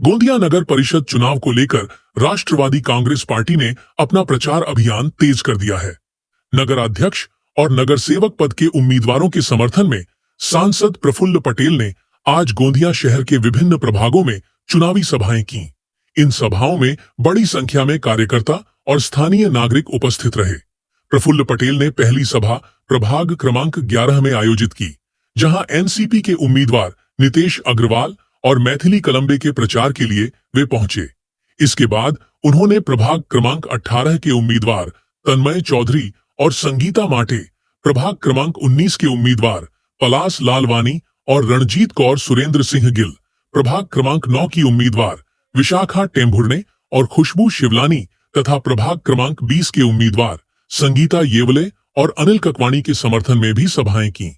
गोंदिया नगर परिषद चुनाव को लेकर राष्ट्रवादी कांग्रेस पार्टी ने अपना प्रचार अभियान तेज कर दिया है। नगर अध्यक्ष और नगर सेवक पद के उम्मीदवारों के समर्थन में सांसद प्रफुल्ल पटेल ने आज गोंदिया शहर के विभिन्न प्रभागों में चुनावी सभाएं की। इन सभाओं में बड़ी संख्या में कार्यकर्ता और स्थानीय नागरिक उपस्थित रहे। प्रफुल्ल पटेल ने पहली सभा प्रभाग क्रमांक 11 में आयोजित की, जहां एनसीपी के उम्मीदवार नितेश अग्रवाल और मैथिली कलम्बे के प्रचार के लिए वे पहुंचे। इसके बाद उन्होंने प्रभाग क्रमांक 18 के उम्मीदवार तन्मय चौधरी और संगीता माटे, प्रभाग क्रमांक 19 के उम्मीदवार पलाश लालवानी और रणजीत कौर सुरेंद्र सिंह गिल, प्रभाग क्रमांक 9 की उम्मीदवार विशाखा टेम्भुर्णे और खुशबू शिवलानी तथा प्रभाग क्रमांक 20 के उम्मीदवार संगीता येवले और अनिल ककवाणी के समर्थन में भी सभाएं की।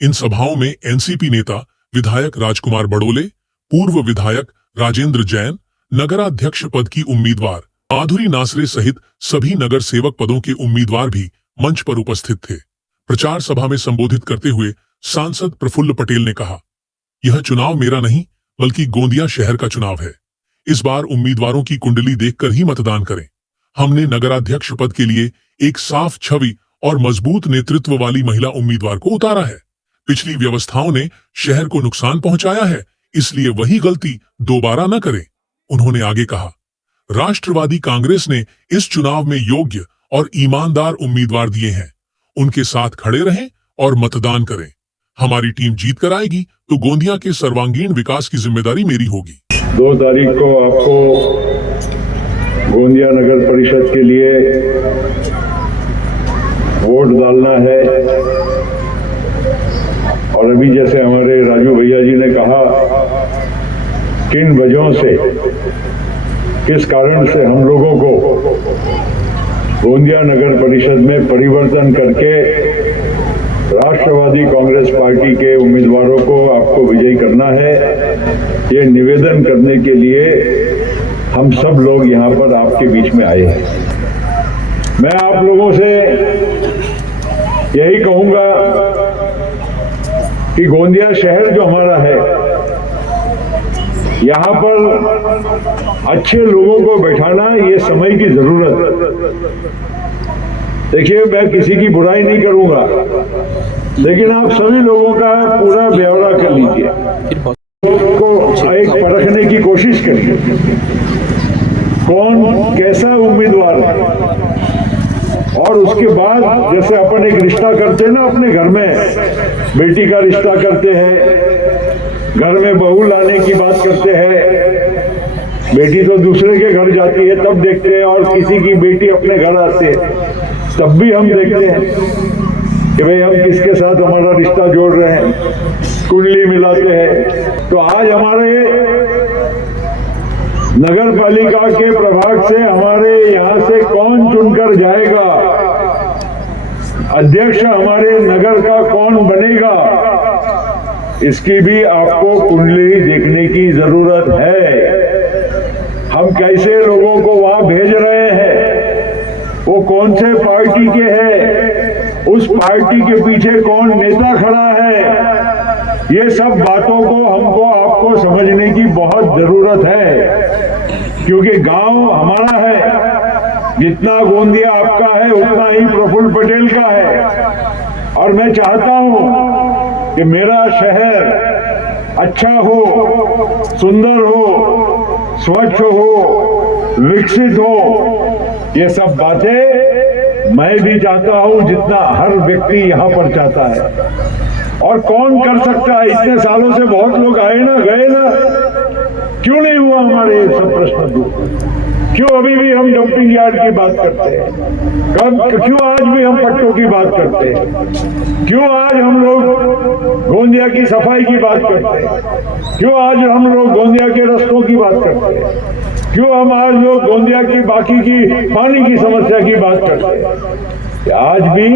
इन सभाओं में एनसीपी नेता विधायक राजकुमार बड़ोले, पूर्व विधायक राजेंद्र जैन, नगराध्यक्ष पद की उम्मीदवार माधुरी नासरे सहित सभी नगर सेवक पदों के उम्मीदवार भी मंच पर उपस्थित थे। प्रचार सभा में संबोधित करते हुए सांसद प्रफुल्ल पटेल ने कहा, यह चुनाव मेरा नहीं बल्कि गोंदिया शहर का चुनाव है। इस बार उम्मीदवारों की कुंडली देखकर ही मतदान करें। हमने नगराध्यक्ष पद के लिए एक साफ छवि और मजबूत नेतृत्व वाली महिला उम्मीदवार को उतारा है। पिछली व्यवस्थाओं ने शहर को नुकसान पहुंचाया है, इसलिए वही गलती दोबारा न करें। उन्होंने आगे कहा, राष्ट्रवादी कांग्रेस ने इस चुनाव में योग्य और ईमानदार उम्मीदवार दिए हैं। उनके साथ खड़े रहें और मतदान करें। हमारी टीम जीत कर आएगी तो गोंदिया के सर्वांगीण विकास की जिम्मेदारी मेरी होगी। 2 तारीख को आपको गोंदिया नगर परिषद के लिए वोट डालना है और अभी जैसे हमारे राजू भैया जी ने कहा, किन वजहों से, किस कारण से हम लोगों को गोंदिया नगर परिषद में परिवर्तन करके राष्ट्रवादी कांग्रेस पार्टी के उम्मीदवारों को आपको विजयी करना है, ये निवेदन करने के लिए हम सब लोग यहाँ पर आपके बीच में आए हैं। मैं आप लोगों से यही कहूँगा कि गोंदिया शहर जो हमारा है, यहाँ पर अच्छे लोगों को बैठाना ये समय की जरूरत। देखिए, मैं किसी की बुराई नहीं करूंगा, लेकिन आप सभी लोगों का पूरा ब्यौरा कर लीजिए, को एक परखने की कोशिश करिए, कौन कैसा उम्मीदवार है। और उसके बाद जैसे अपन एक रिश्ता करते हैं ना, अपने घर में बेटी का रिश्ता करते हैं, घर में बहू लाने की बात करते हैं, बेटी तो दूसरे के घर जाती है तब देखते हैं, और किसी की बेटी अपने घर आती है तब भी हम देखते हैं कि भाई हम किसके साथ हमारा रिश्ता जोड़ रहे हैं, कुंडली मिलाते हैं। तो आज हमारे नगर पालिका के प्रभाग से हमारे यहाँ से कौन चुनकर जाएगा, अध्यक्ष हमारे नगर का कौन बनेगा, इसकी भी आपको कुंडली देखने की जरूरत है। हम कैसे लोगों को वहां भेज रहे हैं, वो कौन से पार्टी के हैं, उस पार्टी के पीछे कौन नेता खड़ा है, ये सब बातों को हमको आपको समझने की बहुत जरूरत है। क्योंकि गांव हमारा है, जितना गोंदिया आपका है उतना ही प्रफुल्ल पटेल का है। और मैं चाहता हूं कि मेरा शहर अच्छा हो, सुंदर हो, स्वच्छ हो, विकसित हो। ये सब बातें मैं भी चाहता हूं, जितना हर व्यक्ति यहां पर चाहता है। और कौन कर सकता है? इतने सालों से बहुत लोग आए ना, गए ना, क्यों नहीं हुआ हमारे ये सब प्रश्न दूर? क्यों अभी भी हम डंपिंग यार्ड की बात करते हैं? क्यों आज भी हम पट्टों की बात करते हैं? क्यों आज हम लोग गोंदिया की सफाई की बात करते हैं? क्यों आज हम लोग गोंदिया के रास्तों की बात करते हैं? क्यों हम आज लोग गोंदिया की बाकी की पानी की समस्या की बात करते हैं? आज भी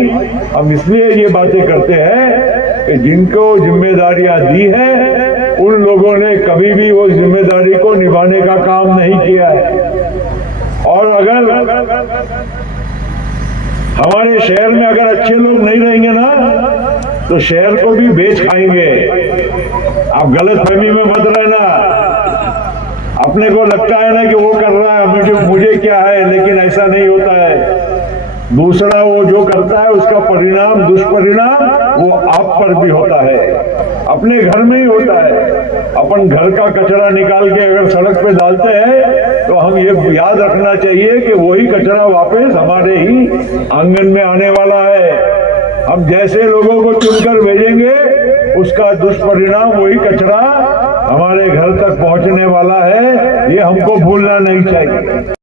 हम इसलिए ये बातें करते हैं कि जिनको जिम्मेदारियां दी है, उन लोगों ने कभी भी वो जिम्मेदारी को निभाने का काम नहीं किया है। और अगर हमारे शहर में अगर अच्छे लोग नहीं रहेंगे ना, तो शहर को भी बेच खाएंगे। आप गलत फहमी में मत रहना। अपने को लगता है ना कि वो कर रहा है, मुझे क्या है, लेकिन ऐसा नहीं होता है। दूसरा वो जो करता है उसका परिणाम, दुष्परिणाम वो आप पर भी होता है, अपने घर में ही होता है। अपन घर का कचरा निकाल के अगर सड़क पे डालते हैं तो हम ये याद रखना चाहिए कि वही कचरा वापस हमारे ही आंगन में आने वाला है। हम जैसे लोगों को चुनकर भेजेंगे उसका दुष्परिणाम, वही कचरा हमारे घर तक पहुंचने वाला है। ये हमको भूलना नहीं चाहिए।